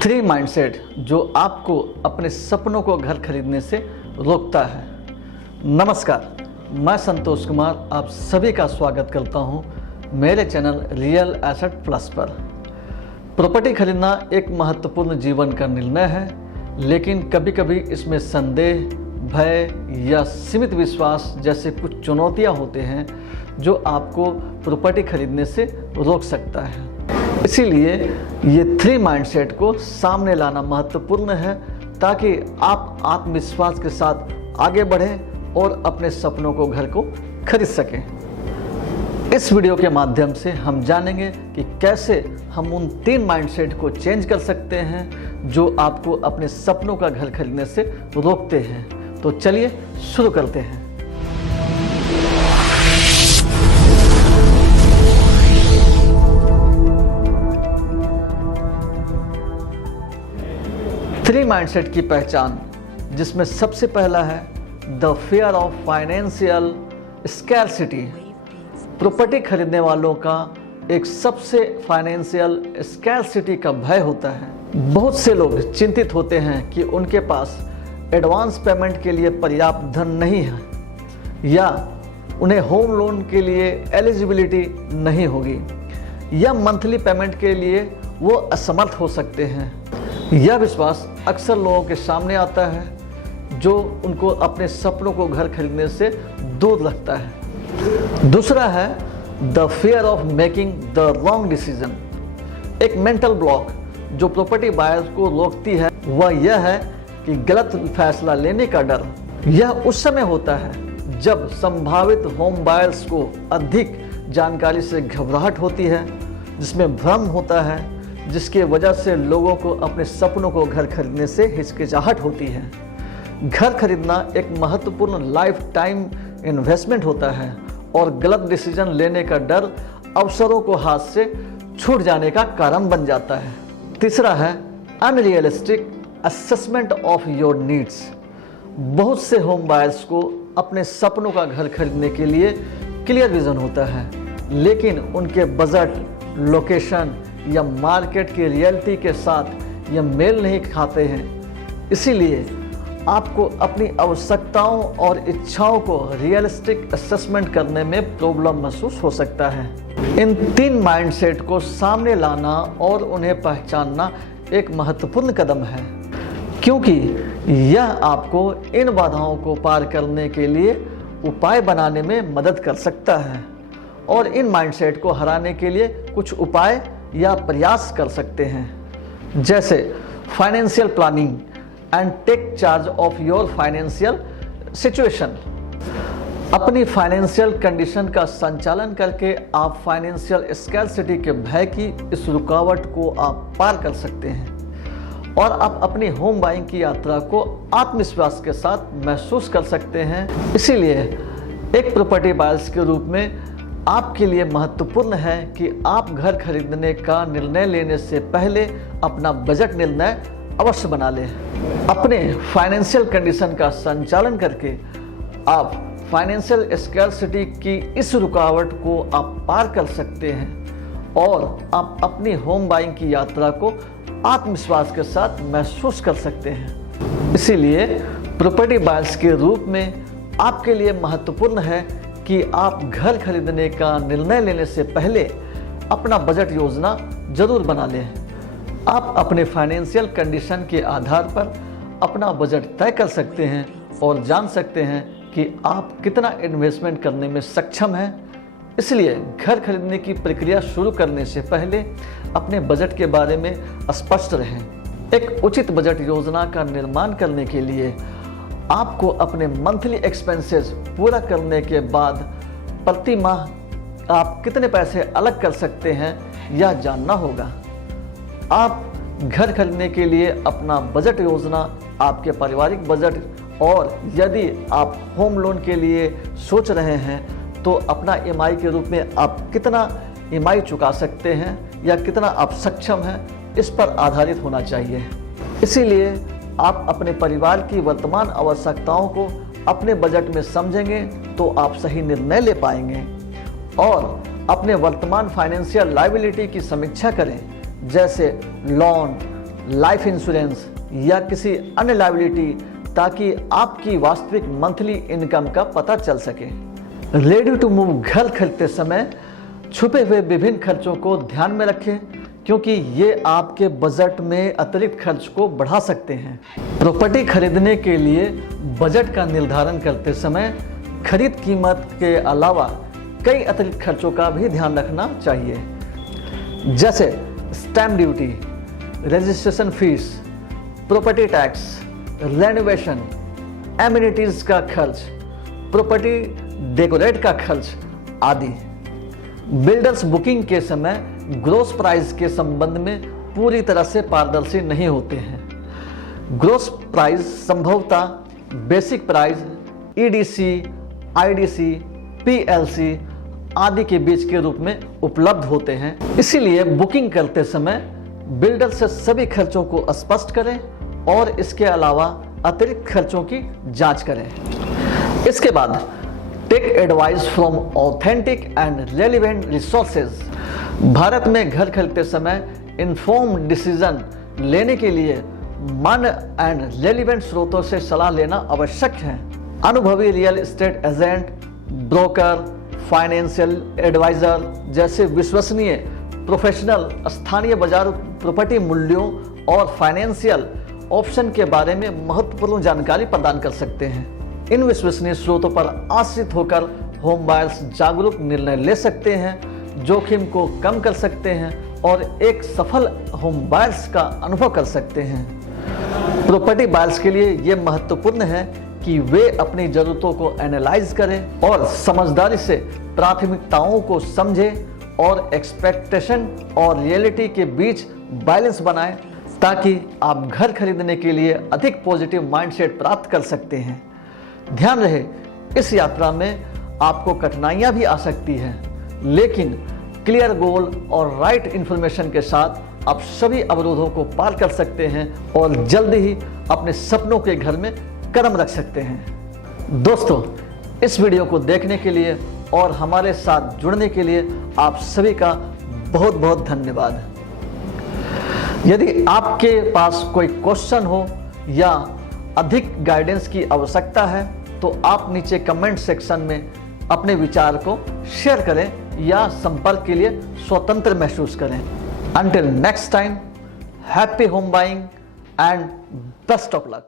Three mindset जो आपको अपने सपनों को घर खरीदने से रोकता है। नमस्कार, मैं संतोष कुमार आप सभी का स्वागत करता हूं मेरे चैनल रियल एसेट प्लस पर। प्रॉपर्टी खरीदना एक महत्वपूर्ण जीवन का निर्णय है, लेकिन कभी कभी इसमें संदेह, भय या सीमित विश्वास जैसे कुछ चुनौतियां होते हैं जो आपको प्रॉपर्टी खरीदने से रोक सकता है। इसीलिए ये थ्री माइंडसेट को सामने लाना महत्वपूर्ण है ताकि आप आत्मविश्वास के साथ आगे बढ़ें और अपने सपनों को घर को खरीद सकें। इस वीडियो के माध्यम से हम जानेंगे कि कैसे हम उन तीन माइंडसेट को चेंज कर सकते हैं जो आपको अपने सपनों का घर खरीदने से रोकते हैं। तो चलिए शुरू करते हैं। थ्री माइंडसेट की पहचान, जिसमें सबसे पहला है the fear of financial scarcity. Property खरीदने वालों का एक सबसे फाइनेंशियल स्कैरसिटी का भय होता है। बहुत से लोग चिंतित होते हैं कि उनके पास एडवांस पेमेंट के लिए पर्याप्त धन नहीं है या उन्हें होम लोन के लिए एलिजिबिलिटी नहीं होगी या मंथली पेमेंट के लिए वो असमर्थ हो सकते हैं। यह विश्वास अक्सर लोगों के सामने आता है जो उनको अपने सपनों को घर खरीदने से दूर रखता है। दूसरा है the fear of making the wrong decision. एक मेंटल ब्लॉक जो प्रॉपर्टी बायर्स को रोकती है वह यह है कि गलत फैसला लेने का डर। यह उस समय होता है जब संभावित होम बायर्स को अधिक जानकारी से घबराहट होती है, जिसमें भ्रम होता है, जिसके वजह से लोगों को अपने सपनों को घर खरीदने से हिचकिचाहट होती है। घर खरीदना एक महत्वपूर्ण लाइफ टाइम इन्वेस्टमेंट होता है और गलत डिसीजन लेने का डर अवसरों को हाथ से छूट जाने का कारण बन जाता है। तीसरा है unrealistic assessment of your needs. बहुत से होम बायर्स को अपने सपनों का घर खरीदने के लिए क्लियर विजन होता है, लेकिन उनके बजट, लोकेशन या मार्केट की रियलिटी के साथ यह मेल नहीं खाते हैं। इसीलिए आपको अपनी आवश्यकताओं और इच्छाओं को रियलिस्टिक असेसमेंट करने में प्रॉब्लम महसूस हो सकता है। इन तीन माइंडसेट को सामने लाना और उन्हें पहचानना एक महत्वपूर्ण कदम है, क्योंकि यह आपको इन बाधाओं को पार करने के लिए उपाय बनाने में मदद कर सकता है और इन माइंडसेट को हराने के लिए कुछ उपाय या प्रयास कर सकते हैं, जैसे financial planning and take charge of your financial situation. अपनी फाइनेंशियल कंडीशन का संचालन करके आप फाइनेंशियल स्कैरसिटी के भय की इस रुकावट को आप पार कर सकते हैं और आप अपनी होम बाइंग की यात्रा को आत्मविश्वास के साथ महसूस कर सकते हैं। इसीलिए एक प्रॉपर्टी बायर्स के रूप में आपके लिए महत्वपूर्ण है कि आप घर खरीदने का निर्णय लेने से पहले अपना बजट निर्णय अवश्य बना लें। अपने फाइनेंशियल कंडीशन का संचालन करके आप फाइनेंशियल स्कैरसिटी की इस रुकावट को आप पार कर सकते हैं और आप अपनी होम बाइंग की यात्रा को आत्मविश्वास के साथ महसूस कर सकते हैं। इसीलिए प्रॉपर्टी बायर्स के रूप में आपके लिए महत्वपूर्ण है कि आप घर खरीदने का निर्णय लेने से पहले अपना बजट योजना जरूर बना लें। आप अपने फाइनेंशियल कंडीशन के आधार पर अपना बजट तय कर सकते हैं और जान सकते हैं कि आप कितना इन्वेस्टमेंट करने में सक्षम हैं। इसलिए घर खरीदने की प्रक्रिया शुरू करने से पहले अपने बजट के बारे में स्पष्ट रहें। एक उचित बजट योजना का निर्माण करने के लिए आपको अपने मंथली एक्सपेंसेस पूरा करने के बाद प्रति माह आप कितने पैसे अलग कर सकते हैं यह जानना होगा। आप घर खरीदने के लिए अपना बजट योजना, आपके पारिवारिक बजट और यदि आप होम लोन के लिए सोच रहे हैं तो अपना ईएमआई के रूप में आप कितना ईएमआई चुका सकते हैं या कितना आप सक्षम हैं, इस पर आधारित होना चाहिए। इसीलिए आप अपने परिवार की वर्तमान आवश्यकताओं को अपने बजट में समझेंगे तो आप सही निर्णय ले पाएंगे और अपने वर्तमान फाइनेंशियल लायबिलिटी की समीक्षा करें, जैसे लोन, लाइफ इंश्योरेंस या किसी अन्य लायबिलिटी, ताकि आपकी वास्तविक मंथली इनकम का पता चल सके। रेडी टू मूव घर खरीदते समय छुपे हुए विभिन्न खर्चों को ध्यान में रखें, क्योंकि ये आपके बजट में अतिरिक्त खर्च को बढ़ा सकते हैं। प्रॉपर्टी खरीदने के लिए बजट का निर्धारण करते समय खरीद कीमत के अलावा कई अतिरिक्त खर्चों का भी ध्यान रखना चाहिए, जैसे stamp duty, registration fees, property tax, renovation, amenities का खर्च, प्रॉपर्टी डेकोरेट का खर्च आदि। बिल्डर्स बुकिंग के समय ग्रॉस प्राइस के संबंध में पूरी तरह से पारदर्शी नहीं होते हैं। ग्रॉस प्राइस संभवतः basic price, EDC, IDC, PLC आदि के बीच के रूप में उपलब्ध होते हैं। इसीलिए बुकिंग करते समय बिल्डर से सभी खर्चों को स्पष्ट करें और इसके अलावा अतिरिक्त खर्चों की जांच करें। इसके बाद take advice from authentic and relevant resources. Bharat में घर खरीदते समय इन्फॉर्म्ड डिसीजन लेने के लिए मान्य एंड रेलिवेंट स्रोतों से सलाह लेना आवश्यक है। अनुभवी real estate agent, broker, financial adviser जैसे विश्वसनीय प्रोफेशनल स्थानीय बाजार, प्रॉपर्टी मूल्यों और फाइनेंशियल ऑप्शन के बारे में महत्वपूर्ण जानकारी प्रदान कर सकते हैं। इन विश्वसनीय स्रोतों पर आश्रित होकर होम बायर्स जागरूक निर्णय ले सकते हैं, जोखिम को कम कर सकते हैं और एक सफल होम बायर्स का अनुभव कर सकते हैं। प्रॉपर्टी बायर्स के लिए ये महत्वपूर्ण है कि वे अपनी ज़रूरतों को एनालाइज करें और समझदारी से प्राथमिकताओं को समझें और एक्सपेक्टेशन और रियलिटी के बीच बैलेंस बनाएं, ताकि आप घर खरीदने के लिए अधिक पॉजिटिव माइंडसेट प्राप्त कर सकते हैं। ध्यान रहे, इस यात्रा में आपको कठिनाइयां भी आ सकती हैं, लेकिन क्लियर गोल और राइट इंफॉर्मेशन के साथ आप सभी अवरोधों को पार कर सकते हैं और जल्दी ही अपने सपनों के घर में कदम रख सकते हैं। दोस्तों, इस वीडियो को देखने के लिए और हमारे साथ जुड़ने के लिए आप सभी का बहुत बहुत धन्यवाद। यदि आपके पास कोई क्वेश्चन हो या अधिक गाइडेंस की आवश्यकता है तो आप नीचे कमेंट सेक्शन में अपने विचार को शेयर करें या संपर्क के लिए स्वतंत्र महसूस करें। Until next time, happy home buying and best of luck.